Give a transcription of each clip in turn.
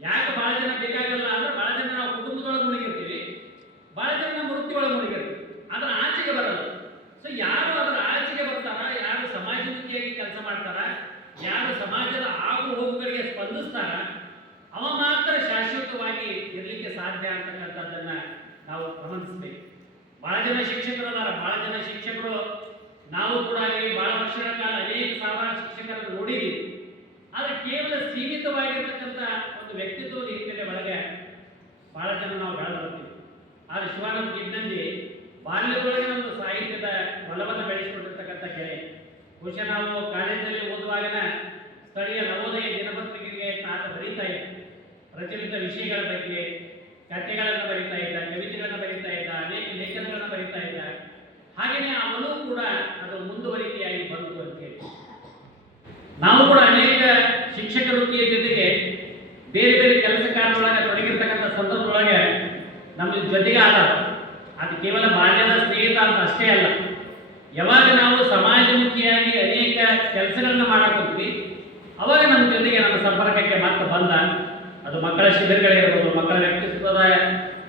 ಯಾಕೆ ಭಾಳ ಜನ ಬೇಕಾಗಲ್ಲ ಅಂದ್ರೆ ಭಾಳ ಜನ ನಾವು ಕುಟುಂಬದೊಳಗೆ ಮುಳುಗಿರ್ತೀವಿ, ಭಾಳ ಜನ ನಮ್ಮ ವೃತ್ತಿಯೊಳಗೆ ಮುಳುಗಿರ್ತೀವಿ, ಅದರ ಆಚೆಗೆ ಬರಲ್ಲ. ಸೊ ಯಾರು ಅದರ ಆಚೆಗೆ ಬರ್ತಾರ, ಯಾರು ಸಮಾಜಮುಖಿಯಾಗಿ ಕೆಲಸ ಮಾಡ್ತಾರ, ಯಾರು ಸಮಾಜದ ಆಗು ಹೋಗುಗಳಿಗೆ ಸ್ಪಂದಿಸ್ತಾರ, ಅವ ಮಾತ್ರ ಶಾಶ್ವತವಾಗಿ ಇರಲಿಕ್ಕೆ ಸಾಧ್ಯ ಅಂತಕ್ಕಂಥದ್ದನ್ನ ನಾವು ಗಮನಿಸ್ಬೇಕು. ಬಹಳ ಜನ ಶಿಕ್ಷಕರದಾರ, ಬಹಳ ಜನ ಶಿಕ್ಷಕರು ನಾವು ಕೂಡ ಬಹಳ ವರ್ಷಗಳ ಕಾಲ ಅನೇಕ ಸಾವಿರಾರು ಶಿಕ್ಷಕರನ್ನು ನೋಡಿದ್ದೀವಿ. ಆದರೆ ಕೇವಲ ಸೀಮಿತವಾಗಿರ್ತಕ್ಕಂಥ ಒಂದು ವ್ಯಕ್ತಿತ್ವದ ಹಿನ್ನೆಲೆ ಒಳಗೆ ಬಹಳ ಜನ ನಾವು ಬೆಳೆದು ಬರ್ತೀವಿ. ಆದರೆ ಶಿವಾನಂದ ಗಿಡ್ನಂದಿ ಬಾಲ್ಯದೊಳಗೆ ನಮ್ಮದು ಸಾಹಿತ್ಯದ ಬಲವನ್ನು ಬೆಳೆಸಿಕೊಂಡಿರ್ತಕ್ಕಂಥ ಗೆಳೆ. ಬಹುಶಃ ನಾವು ಕಾಲೇಜಿನಲ್ಲಿ ಓದುವಾಗನ ಸ್ಥಳೀಯ ನವೋದಯ ದಿನಪತ್ರಿಕೆಗೆ ಆತ ಬರೀತಾ ಇದ್ದ, ಪ್ರಚಲಿತ ವಿಷಯಗಳ ಬಗ್ಗೆ ಕಥೆಗಳನ್ನು ಬರೀತಾ ಇದ್ದ, ಕವಿತೆಗಳನ್ನು ಬರೀತಾ ಇದ್ದ, ಅನೇಕ ಲೇಖನಗಳನ್ನು ಬರೀತಾ ಇದ್ದ. ಹಾಗೆಯೇ ಅವನು ಕೂಡ ಅದು ಮುಂದುವರಿಕೆಯಾಗಿ ಬಂತು ಅಂತೇಳಿ ನಾವು ಕೂಡ ಅನೇಕ ಶಿಕ್ಷಕ ವೃತ್ತಿಯ ಜೊತೆಗೆ ಬೇರೆ ಬೇರೆ ಕೆಲಸ ಕಾರ್ಯದೊಳಗೆ ತೊಡಗಿರ್ತಕ್ಕಂಥ ಸಂದರ್ಭದೊಳಗೆ ನಮ್ಮ ಜೊತೆಗೆ ಆದ ಅದು ಕೇವಲ ಬಾಲ್ಯದ ಸ್ನೇಹಿತ ಅಂತ ಅಷ್ಟೇ ಅಲ್ಲ. ಯಾವಾಗ ನಾವು ಸಮಾಜಮುಖಿಯಾಗಿ ಅನೇಕ ಕೆಲಸಗಳನ್ನ ಮಾಡಾಕೋತೀವಿ ಅವಾಗ ನಮ್ಮ ಜೊತೆಗೆ ನಮ್ಮ ಸಂಪರ್ಕಕ್ಕೆ ಮತ್ತೆ ಬಂದ. ಅದು ಮಕ್ಕಳ ಶಿಬಿರಗಳಿರ್ಬೋದು, ಮಕ್ಕಳ ವ್ಯಕ್ತಿತ್ವದ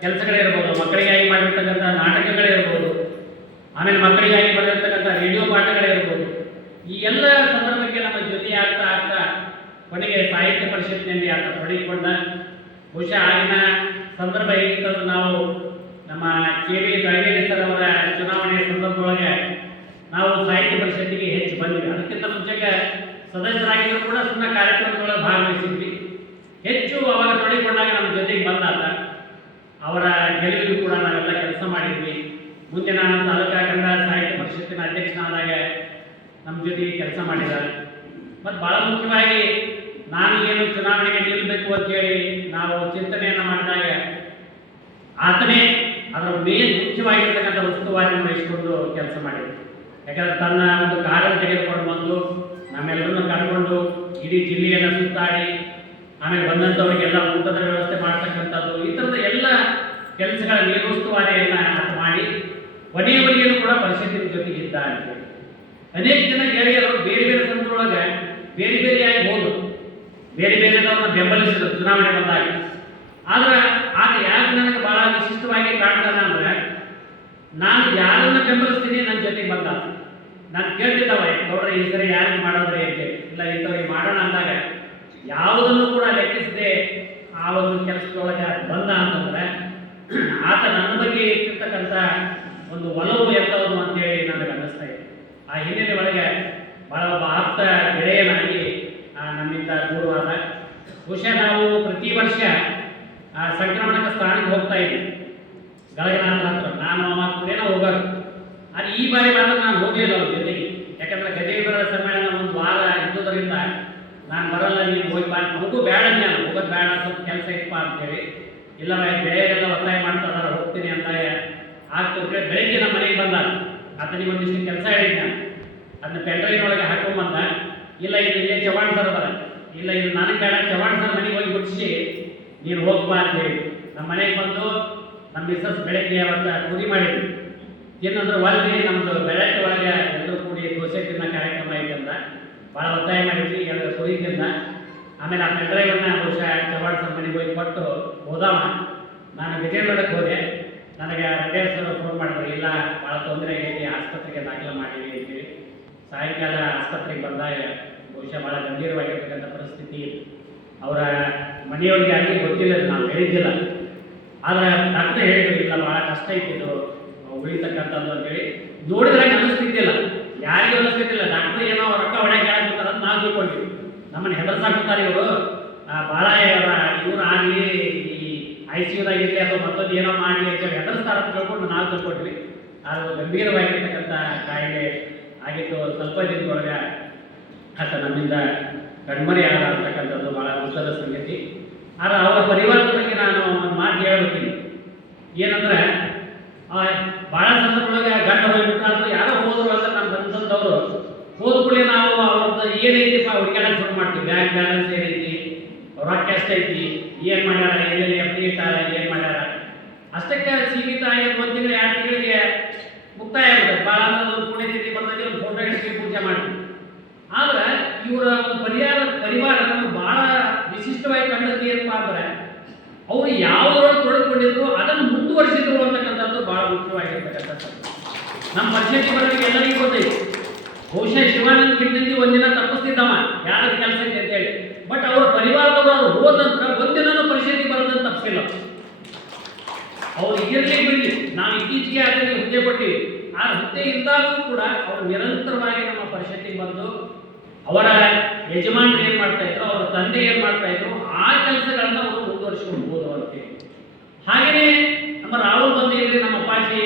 ಕೆಲಸಗಳಿರ್ಬೋದು, ಮಕ್ಕಳಿಗಾಗಿ ಮಾಡಿರ್ತಕ್ಕಂಥ ನಾಟಕಗಳಿರ್ಬೋದು, ಆಮೇಲೆ ಮಕ್ಕಳಿಗಾಗಿ ಮಾಡಿರ್ತಕ್ಕಂಥ ರೇಡಿಯೋ ಪಾಠಗಳಿರ್ಬೋದು. ಈ ಎಲ್ಲ ಸಂದರ್ಭಕ್ಕೆ ನಮ್ಮ ಜೊತೆ ಆಗ್ತಾ ಆಗ್ತಾ ಕೊನೆಗೆ ಸಾಹಿತ್ಯ ಪರಿಷತ್ನಲ್ಲಿ ಆತ ತೊಡಗಿಕೊಂಡ. ಬಹುಶಃ ಆಗಿನ ಸಂದರ್ಭ ಹೇಗಿತ್ತಂದ್ರೆ ನಾವು ನಮ್ಮ ಕೆ.ವಿ. ದಳಗೇರಿ ಸರ್ ಅವರ ಚುನಾವಣೆಯ ಸಂದರ್ಭದೊಳಗೆ ನಾವು ಸಾಹಿತ್ಯ ಪರಿಷತ್ತಿಗೆ ಹೆಚ್ಚು ಬಂದ್ವಿ. ಅದಕ್ಕಿಂತ ಮುಂಚೆಗೆ ಸದಸ್ಯರಾಗಿದ್ದರೂ ಕೂಡ ಸುಮ್ಮನೆ ಕಾರ್ಯಕ್ರಮದೊಳಗೆ ಭಾಗವಹಿಸಿದ್ವಿ. ಹೆಚ್ಚು ಅವಾಗ ತೊಡಗಿಕೊಂಡಾಗ ನಮ್ಮ ಜೊತೆಗೆ ಬಂದಾತ. ಅವರ ಗೆಲುವಿಗೂ ಕೂಡ ನಾವೆಲ್ಲ ಕೆಲಸ ಮಾಡಿದ್ವಿ. ಮುಂದೆ ನಾನು ತಾಲೂಕಾ ಕನ್ನಡ ಸಾಹಿತ್ಯ ಪರಿಷತ್ತಿನ ಅಧ್ಯಕ್ಷನಾದಾಗ ನಮ್ಮ ಜೊತೆಗೆ ಕೆಲಸ ಮಾಡಿದ್ದಾರೆ. ಮತ್ತು ಭಾಳ ಮುಖ್ಯವಾಗಿ ನಾನು ಏನು ಚುನಾವಣೆಗೆ ನಿಲ್ಲಬೇಕು ಅಂತೇಳಿ ನಾವು ಚಿಂತನೆಯನ್ನು ಮಾಡಿದಾಗ ಆತನೇ ಅದರ ಮುಖ್ಯವಾಗಿರ್ತಕ್ಕಂಥ ಉಸ್ತುವಾರಿಯನ್ನು ವಹಿಸಿಕೊಂಡು ಕೆಲಸ ಮಾಡಿದ್ರು. ಯಾಕಂದರೆ ತನ್ನ ಒಂದು ಕಾರನ್ನು ತೆಗೆದುಕೊಂಡು ಬಂದು ನಮ್ಮೆಲ್ಲರನ್ನು ಕರ್ಕೊಂಡು ಇಡೀ ಜಿಲ್ಲೆಯನ್ನು ಸುತ್ತಾಡಿ ಆಮೇಲೆ ಬಂದಂಥವರಿಗೆಲ್ಲ ಊಟದ ವ್ಯವಸ್ಥೆ ಮಾಡ್ತಕ್ಕಂಥದ್ದು, ಈ ಥರದ ಎಲ್ಲ ಕೆಲಸಗಳ ನಿರ್ವಸ್ತುವಾರಿಯನ್ನು ಮಾಡಿ ಕೊನೆಯವರೆಗೂ ಕೂಡ ಪರಿಷತ್ತಿನ ಜೊತೆಗೆ ಇದ್ದ ಅಂತೇಳಿ ಅನೇಕ ಜನ ಗೆಳೆಯರು ಬೇರೆ ಬೇರೆ ಸಂದರ್ಭದೊಳಗೆ ಬೇರೆ ಬೇರೆಯಾಗಿ ಹೋದರು, ಬೇರೆ ಬೇರೆದವ್ರನ್ನ ಬೆಂಬಲಿಸಿದ್ರು ಚುನಾವಣೆ ಬಂದಾಗ. ಆದ್ರೆ ಆಗ ಯಾಕೆ ನನಗೆ ಭಾಳ ವಿಶಿಷ್ಟವಾಗಿ ಕಾಣ್ತಾನೆ ಅಂದರೆ, ನಾನು ಯಾರನ್ನ ಬೆಂಬಲಿಸ್ತೀನಿ ನನ್ನ ಜೊತೆಗೆ ಬಂದ. ನಾನು ಕೇಳ್ತಿದ್ದವ ನೋಡ್ರಿ ಈ ಸರಿ ಯಾರಿಗೆ ಮಾಡೋದ್ರಿ ಅಂತೇಳಿ, ಇಲ್ಲ ಇಂಥವ್ರಿಗೆ ಮಾಡೋಣ ಅಂದಾಗ ಯಾವುದನ್ನು ಕೂಡ ಲೆಕ್ಕಿಸದೆ ಆ ಒಂದು ಕೆಲಸದೊಳಗೆ ಬಂದ ಅಂತಂದ್ರೆ ಆತ ನನ್ನ ಬಗ್ಗೆ ಇಟ್ಟಿರ್ತಕ್ಕಂಥ ಒಂದು ಒಲವು ಎಂಥದ್ದು ಅಂತೇಳಿ ನನಗೆ ಅನ್ನಿಸ್ತಾ ಇದೆ. ಆ ಹಿನ್ನೆಲೆ ಒಳಗೆ ಭಾಳ ಒಬ್ಬ ಆಪ್ತ ಗೆಳೆಯನಾಗಿ ನಮ್ಮಿಂದ ದೂರವಾದ. ಬಹುಶಃ ನಾವು ಪ್ರತಿ ವರ್ಷ ಸಂಕ್ರಮಣಕ ಸ್ಥಾನಕ್ಕೆ ಹೋಗ್ತಾ ಇದ್ವಿ ಗಳಗನಾಥನ ಹತ್ರ. ನಾನು ಕೂಡೇನ ಹೋಗೋರು. ಅದು ಈ ಬಾರಿ ಮಾತ್ರ ನಾನು ಹೋಗಲಿಲ್ಲ ಅವ್ರ ಜೊತೆಗೆ. ಯಾಕಂದ್ರೆ ಗಜೇಂದ್ರ ಸಮ್ಮೇಳನ ಒಂದು ವಾರ ಇದ್ದುದರಿಂದ ನಾನು ಬರಲ್ಲ, ನೀವು ಹೋಗಿ ಬಾ, ನಮಗೂ ಬೇಡ, ನಾನು ಹೋಗೋದು ಬೇಡ, ಸ್ವಲ್ಪ ಕೆಲಸ ಇಪ್ಪ ಅಂತೇಳಿ. ಇಲ್ಲ ಬೆಳೆಗೆಲ್ಲ ಒತ್ತಾಯ ಮಾಡ್ತಾ ಹೋಗ್ತೀನಿ ಅಂತ ಆಗ್ತದೆ. ಬೆಳಗ್ಗೆ ನಮ್ಮ ಮನೆಗೆ ಬಂದ ಆತನಿಗೆ ಒಂದಿಷ್ಟು ಕೆಲಸ ಹೇಳಿದ್ದೆ ನಾನು. ಅದನ್ನ ಪೆಂಡ್ರೈವ್ನೊಳಗೆ ಹಾಕೊಂಬಂದ. ಇಲ್ಲ ಇದು ಇಲ್ಲೇ ಚವಾಣ್ ಸರ್ ಬರ, ಇಲ್ಲ ಇದು ನನಗೆ ಬೇಡ, ಚವಾಣ್ ಸರ್ ಮನೆಗೆ ಹೋಗಿ ಬಿಡಿಸಿ ನೀನು ಹೋಗ್ಬಾ ಅಂತ ಹೇಳಿ ನಮ್ಮ ಮನೆಗೆ ಬಂದು ನಮ್ಮ ಮಿಸ್ಸಸ್ ಬೆಳಗ್ಗೆ ಅವತ್ತ ಕುರಿ ಮಾಡಿದ್ವಿ. ಏನಂದ್ರೆ ಒಳಗೆ ನಮ್ಮದು ಬೆಳಗ್ಗೆ ಒಳಗೆ ಎಲ್ಲರೂ ಕೂಡಿ ದೋಸೆ ತಿನ್ನೋ ಕಾರ್ಯಕ್ರಮ ಐತಂದ ಭಾಳ ಒತ್ತಾಯ ಮಾಡಿದ್ವಿ. ಎರಡು ಕುರಿ ತಿಂದ. ಆಮೇಲೆ ಆ ಪೆಂಡ್ರೈವನ್ನ ಬಹುಶಃ ಚವಾಣ್ ಸರ್ ಮನೆಗೆ ಹೋಗಿ ಕೊಟ್ಟು ಹೋದವ. ನಾನು ವಿಜಯನಗರಕ್ಕೆ ಹೋದೆ. ನನಗೆ ರೆಡ್ಡಿ ಸರ್ ಫೋನ್ ಮಾಡಿದ್ರು, ಇಲ್ಲ ಭಾಳ ತೊಂದರೆ ಆಗೈತಿ, ಆಸ್ಪತ್ರೆಗೆ ದಾಖಲೆ ಮಾಡಿವಿ ಅಂತೇಳಿ. ಸಾಯಂಕಾಲ ಆಸ್ಪತ್ರೆಗೆ ಬಂದಾಗ ಬಹುಶಃ ಭಾಳ ಗಂಭೀರವಾಗಿರ್ತಕ್ಕಂಥ ಪರಿಸ್ಥಿತಿ. ಅವರ ಮನೆಯವರಿಗೆ ಆಗಲಿ ಗೊತ್ತಿಲ್ಲ, ನಾವು ಹೇಳಿದ್ದಿಲ್ಲ. ಆದರೆ ಡಾಕ್ಟರ್ ಹೇಳಿದ್ರು, ಇಲ್ಲ ಭಾಳ ಕಷ್ಟ ಇತ್ತಿದ್ದು ಉಳಿತಕ್ಕಂಥದ್ದು ಅಂತೇಳಿ. ನೋಡಿದ್ರೆ ಅನ್ನಿಸ್ತಿದ್ದಿಲ್ಲ, ಯಾರಿಗೂ ಅನ್ನಿಸ್ತಿದ್ದಿಲ್ಲ. ಡಾಕ್ಟರ್ ಏನೋ ರೊಕ್ಕ ಹೊಡೆಗೆ ಹೇಳಕ್ಬಿಡ್ತಾರೆ ಅಂತ ನಾವು ತಿಳ್ಕೊಂಡ್ವಿ. ನಮ್ಮನ್ನು ಹೆದರ್ಸಾಕ್ಬಿಡ್ತಾರೆ ಇವರು, ಭಾಳ ಇವ್ರು ಆಗಲಿ ಈ ICUದಾಗಿರಲಿ ಅಥವಾ ಮತ್ತೊಂದು ಏನೋ ಮಾಡಲಿ ಅಂತೇಳಿ ಹೆದರ್ಸ್ತಾರೆ ಅಂತ ತಿಳ್ಕೊಂಡು ನಾವು ತಿಳ್ಕೊಂಡ್ವಿ. ಅದು ಗಂಭೀರವಾಗಿರ್ತಕ್ಕಂಥ ಕಾಯಿಲೆ ಆಗಿತ್ತು. ಸ್ವಲ್ಪ ದಿನದೊಳಗೆ ಆತ ನಮ್ಮಿಂದ ಕಣ್ಮರೆ ಆಗತಕ್ಕಂಥದ್ದು ಭಾಳ ದುಃಖದ ಸಂಗತಿ. ಆದರೆ ಅವರ ಪರಿವಾರದ ಬಗ್ಗೆ ನಾನು ಒಂದು ಮಾತು ಹೇಳ್ಬೇಕಿಲ್ಲ. ಏನಂದ್ರೆ ಭಾಳ ಸಂದರ್ಭದೊಳಗೆ ಗಂಡ ಹೋಗ್ಬಿಟ್ಟು ಅಥವಾ ಯಾರೋ ಹೋದ್ರು ಅಂತ ನಾನು ಬಂದಂಥವ್ರು ಹೋದ ಕೂಡಲೇ ನಾವು ಅವ್ರದ್ದು ಏನೈತಿಪ್ಪ ಹುಡುಗಾಡ ಶುರು ಮಾಡ್ತೀವಿ. ಬ್ಯಾಂಕ್ ಬ್ಯಾಲೆನ್ಸ್ ಏನೈತಿ, ರೊಕ್ಕ ಎಷ್ಟೈತಿ, ಏನು ಮಾಡ್ಯಾರ, ಎಲ್ಲೆಲ್ಲಿ FD ಇಟ್ಟಾರ, ಏನು ಮಾಡ್ಯಾರ, ಅಷ್ಟಕ್ಕೆ ಸೀಮಿತ ಆಗಿದ್ದು. 1 ತಿಂಗಳು 2 ತಿಂಗಳಿಗೆ ಮುಕ್ತಾಯ ಆಗುತ್ತೆ. ಭಾಳ ಅಂದ್ರೆ ಒಂದು ಪುಣ್ಯತಿಥಿ ಬರ್ತೈತಿ, ಒಂದು ಫೋಟೋ ಇಟ್ಟು ಪೂಜೆ ಮಾಡ್ತೀವಿ. ಆದ್ರೆ ಇವರ ಒಂದು ಪರಿವಾರ ನಮಗೆ ಭಾಳ ವಿಶಿಷ್ಟವಾಗಿ ಕಂಡದ್ದು ಏನಪ್ಪ ಅಂದ್ರೆ ಅವರು ಯಾವುದರೊಳಗೆ ತೊಡಗಿಕೊಂಡಿದ್ರು ಅದನ್ನು ಮುಂದುವರಿಸಿದ್ರು ಅಂತಕ್ಕಂಥದ್ದು ಬಹಳ ಮುಖ್ಯವಾಗಿರ್ತಕ್ಕಂಥದ್ದು. ನಮ್ಮ ಪರಿಷತ್ತಿಗೆ ಎಲ್ಲರಿಗೂ ಗೊತ್ತೈತಿ. ಬಹುಶಃ ಶಿವಾನಂದ ಕಿಂಡಿ ಒಂದಿನ ತಪ್ಪಿಸ್ತಿದ್ದಮ್ಮ ಯಾರ ಕೆಲಸ ಐತೆ ಅಂತೇಳಿ. ಬಟ್ ಅವ್ರ ಪರಿವಾರದವರು ಅವ್ರು ಹೋದ ನಂತರ ಒಂದಿನೂ ಪರಿಷತ್ತಿಗೆ ಬರೋದನ್ನು ತಪ್ಪಿಸಿಲ್ಲ. ಅವ್ರು ಇರಲಿ ಬಿಡಲಿ, ನಾವು ಇತ್ತೀಚೆಗೆ ಅದಕ್ಕೆ ಹುದ್ದೆ ಕೊಟ್ಟಿವಿ. ಆ ಹುದ್ದೆ ಇದ್ದಾಗಲೂ ಕೂಡ ಅವರು ನಿರಂತರವಾಗಿ ನಮ್ಮ ಪರಿಷತ್ತಿಗೆ ಬಂದು ಅವರ ಯಜಮಾನರು ಏನ್ ಮಾಡ್ತಾ ಇದ್ರು, ಅವರ ತಂದೆ ಏನ್ ಮಾಡ್ತಾ ಇದ್ರು, ಆ ಕೆಲಸಗಳನ್ನ ಅವರು ಮುಂದುವರಿಸಿಕೊಂಡು ಹೋದವರು. ಹಾಗೆಯೇ ನಮ್ಮ ರಾಹುಲ್ ಬಂದು ನಮ್ಮ ಅಪ್ಪಾಜಿ